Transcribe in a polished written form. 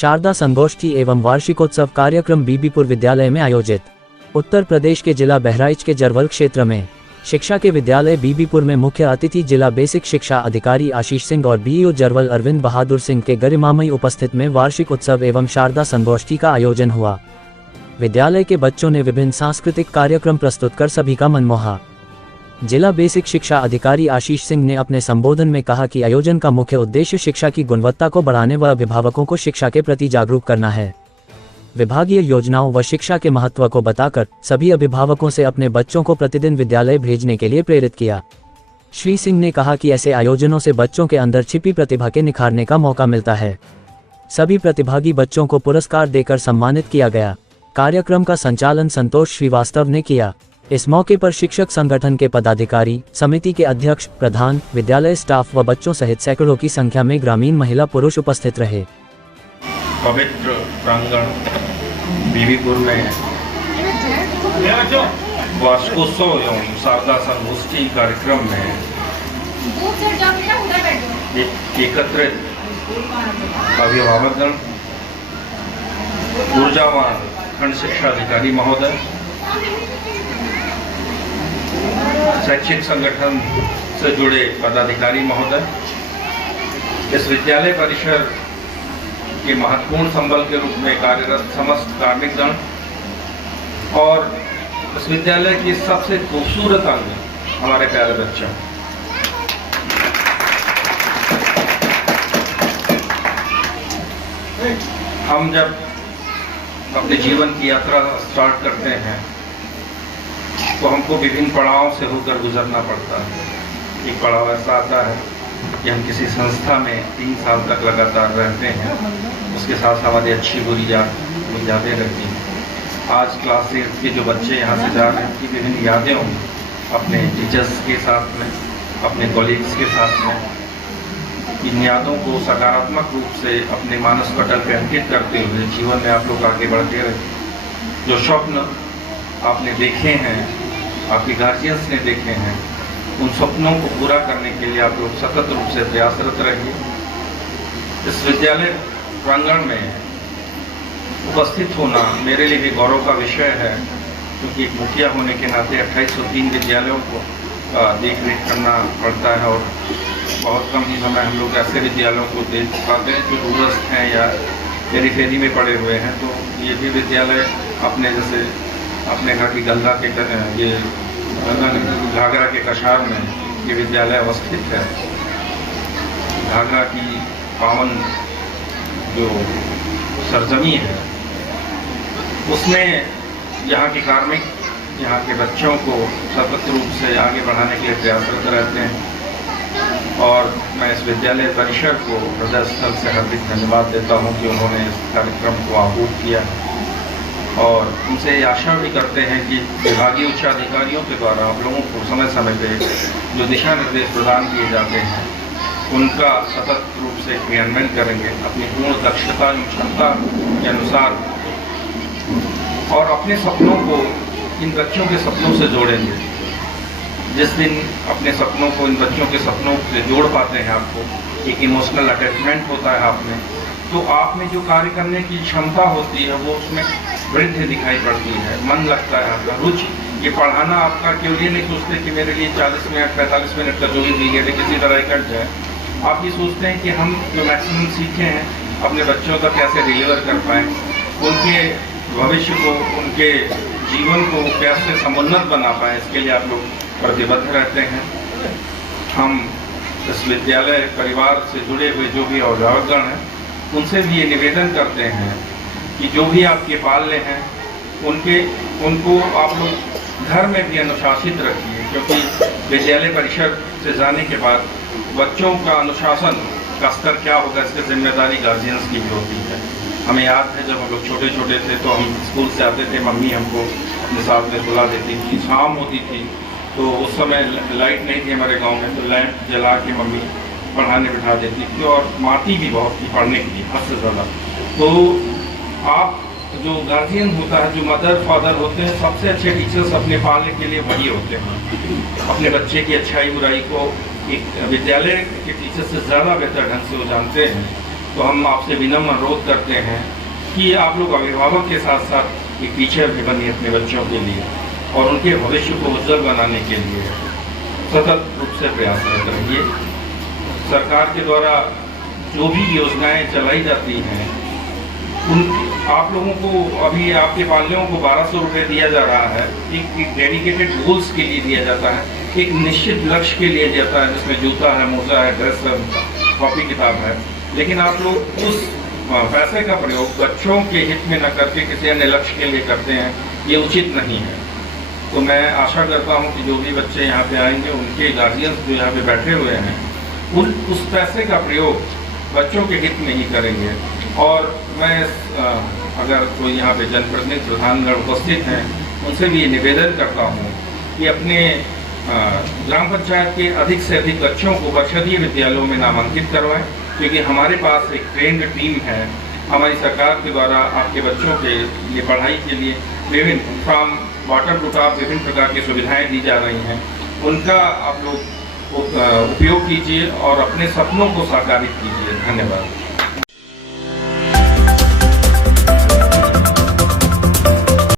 शारदा संगोष्ठी एवं वार्षिकोत्सव कार्यक्रम बीबीपुर विद्यालय में आयोजित। उत्तर प्रदेश के जिला बहराइच के जरवल क्षेत्र में शिक्षा के विद्यालय बीबीपुर में मुख्य अतिथि जिला बेसिक शिक्षा अधिकारी आशीष सिंह और बीईओ जरवल अरविंद बहादुर सिंह के गरिमामयी उपस्थित में वार्षिक उत्सव एवं शारदा संगोष्ठी का आयोजन हुआ। विद्यालय के बच्चों ने विभिन्न सांस्कृतिक कार्यक्रम प्रस्तुत कर सभी का मन मोहा। जिला बेसिक शिक्षा अधिकारी आशीष सिंह ने अपने संबोधन में कहा कि आयोजन का मुख्य उद्देश्य शिक्षा की गुणवत्ता को बढ़ाने व अभिभावकों को शिक्षा के प्रति जागरूक करना है। विभागीय योजनाओं व शिक्षा के महत्व को बताकर सभी अभिभावकों से अपने बच्चों को प्रतिदिन विद्यालय भेजने के लिए प्रेरित किया। श्री सिंह ने कहा कि ऐसे आयोजनों से बच्चों के अंदर छिपी प्रतिभा के निखारने का मौका मिलता है। सभी प्रतिभागी बच्चों को पुरस्कार देकर सम्मानित किया गया। कार्यक्रम का संचालन संतोष श्रीवास्तव ने किया। इस मौके पर शिक्षक संगठन के पदाधिकारी, समिति के अध्यक्ष, प्रधान, विद्यालय स्टाफ व बच्चों सहित सैकड़ों की संख्या में ग्रामीण महिला पुरुष उपस्थित रहे। पवित्र प्रांगण बीबीपुर में वार्षिकोत्सव एवं शारदा संगोष्ठी कार्यक्रम में एकत्रित अभिभावकगण, ऊर्जावान खंड शिक्षा अधिकारी महोदय, शैक्षिक संगठन से जुड़े पदाधिकारी महोदय, इस विद्यालय परिसर के महत्वपूर्ण संबल के रूप में कार्यरत समस्त कार्मिकगण और इस विद्यालय की सबसे खूबसूरत अंग हमारे प्यारे बच्चों। हम जब अपने जीवन की यात्रा स्टार्ट करते हैं तो हमको विभिन्न पड़ावों से होकर गुजरना पड़ता है। एक पड़ाव ऐसा आता है कि हम किसी संस्था में 3 साल तक लगातार रहते हैं, उसके साथ हमारी अच्छी बुरी यादें रहती हैं। आज क्लास 8 के जो बच्चे यहाँ से जा रहे हैं उनकी विभिन्न यादें होंगी, अपने टीचर्स के साथ में, अपने कॉलीग्स के साथ में। इन यादों को सकारात्मक रूप से अपने मानस पटल पर अंकित करते हुए जीवन में आप लोग आगे बढ़ते रहे। जो स्वप्न आपने देखे हैं, आपके गार्जियंस ने देखे हैं, उन सपनों को पूरा करने के लिए आप लोग सतत रूप से प्रयासरत रहिए। इस विद्यालय प्रांगण में उपस्थित होना मेरे लिए भी गौरव का विषय है, क्योंकि एक मुखिया होने के नाते 2803 विद्यालयों को देख रेख करना पड़ता है और बहुत कम ही समय हम लोग ऐसे विद्यालयों को देख पाते हैं जो दूरस्थ हैं या पेरीफेरी में पड़े हुए हैं। तो ये भी विद्यालय अपने जैसे अपने घर की गंगा के ये घाघरा के कछार में ये विद्यालय अवस्थित है। घाघरा की पावन जो सरजमी है उसमें यहाँ के कार्मिक यहाँ के बच्चों को सतत रूप से आगे बढ़ाने के लिए प्रयासरत रहते हैं और मैं इस विद्यालय परिसर को हृदय स्थल से हार्दिक धन्यवाद देता हूँ कि उन्होंने इस कार्यक्रम को आहूत किया और उनसे ये आशा भी करते हैं कि विभागीय उच्च अधिकारियों के द्वारा आप लोगों को समय समय पे जो दिशा निर्देश प्रदान किए जाते हैं उनका सतत रूप से क्रियान्वयन करेंगे अपनी पूर्ण दक्षता एवं क्षमता के अनुसार और अपने सपनों को इन बच्चों के सपनों से जोड़ेंगे। जिस दिन अपने सपनों को इन बच्चों के सपनों से जोड़ पाते हैं, आपको एक इमोशनल अटैचमेंट होता है आप में, तो आप में जो कार्य करने की क्षमता होती है वो उसमें वृद्धि दिखाई पड़ती है, मन लगता है आपका, रुचि। ये पढ़ाना आपका केवल ये नहीं सोचते कि मेरे लिए 40 मिनट 45 मिनट का जो भी पीरियड किसी तरह कट जाए। आप ये सोचते हैं कि हम जो मैक्सिमम सीखे हैं अपने बच्चों तक कैसे डिलीवर कर पाएँ, उनके भविष्य को, उनके जीवन को कैसे समुन्नत बना पाएँ, इसके लिए आप लोग प्रतिबद्ध रहते हैं। हम इस विद्यालय परिवार से जुड़े हुए जो भी अभिभावकगण हैं उनसे भी ये निवेदन करते हैं कि जो भी आपके पाल्य हैं उनको आप लोग घर में भी अनुशासित रखिए, क्योंकि विद्यालय परिसर से जाने के बाद बच्चों का अनुशासन का स्तर क्या होगा इसकी जिम्मेदारी गार्जियंस की भी होती है। हमें याद है जब हम लोग छोटे छोटे थे तो हम स्कूल से आते थे, मम्मी हमको अपने साथ में बुला देती थी, शाम होती थी तो उस समय लाइट नहीं थी हमारे गांव में, तो लैंप जला के मम्मी पढ़ाने बिठा देती थी और माटी भी बहुत थी पढ़ने के लिए हद से ज़्यादा। तो आप जो गार्जियन होता है, जो मदर फादर होते हैं, सबसे अच्छे टीचर्स अपने पालने के लिए वही होते हैं। अपने बच्चे की अच्छाई बुराई को एक विद्यालय के टीचर से ज़्यादा बेहतर ढंग से वो जानते हैं तो हम आपसे विनम्र अनुरोध करते हैं कि आप लोग अभिभावक के साथ साथ एक पीछे भी बनिए अपने बच्चों के लिए और उनके भविष्य को उज्जवल बनाने के लिए सतत रूप से प्रयासरत रहिए। सरकार के द्वारा जो भी योजनाएं चलाई जाती हैं उन आप लोगों को अभी आपके पालने को 1200 रुपये दिया जा रहा है, एक डेडिकेटेड गोल्स के लिए दिया जाता है, एक निश्चित लक्ष्य के लिए जाता है, जिसमें जूता है, मोजा है, ड्रेस है, कॉपी किताब है। लेकिन आप लोग उस पैसे का प्रयोग बच्चों के हित में न करके किसी अन्य लक्ष्य के लिए करते हैं, ये उचित नहीं है। तो मैं आशा करता हूँ कि जो भी बच्चे यहाँ पे आएंगे उनके गार्जियंस जो यहाँ पे बैठे हुए हैं उस पैसे का प्रयोग बच्चों के हित में ही करेंगे। और मैं अगर कोई यहाँ पे जनप्रतिनिधि प्रधानगण उपस्थित हैं उनसे भी ये निवेदन करता हूँ कि अपने ग्राम पंचायत के अधिक से अधिक बच्चों को परिषदीय विद्यालयों में नामांकित करवाएं, क्योंकि हमारे पास एक ट्रेंड टीम है। हमारी सरकार के द्वारा आपके बच्चों के लिए पढ़ाई के लिए विभिन्न फ्रॉम वाटर टू टॉप विभिन्न प्रकार की सुविधाएं दी जा रही हैं, उनका आप लोग उपयोग कीजिए और अपने सपनों को साकारित कीजिए। धन्यवाद।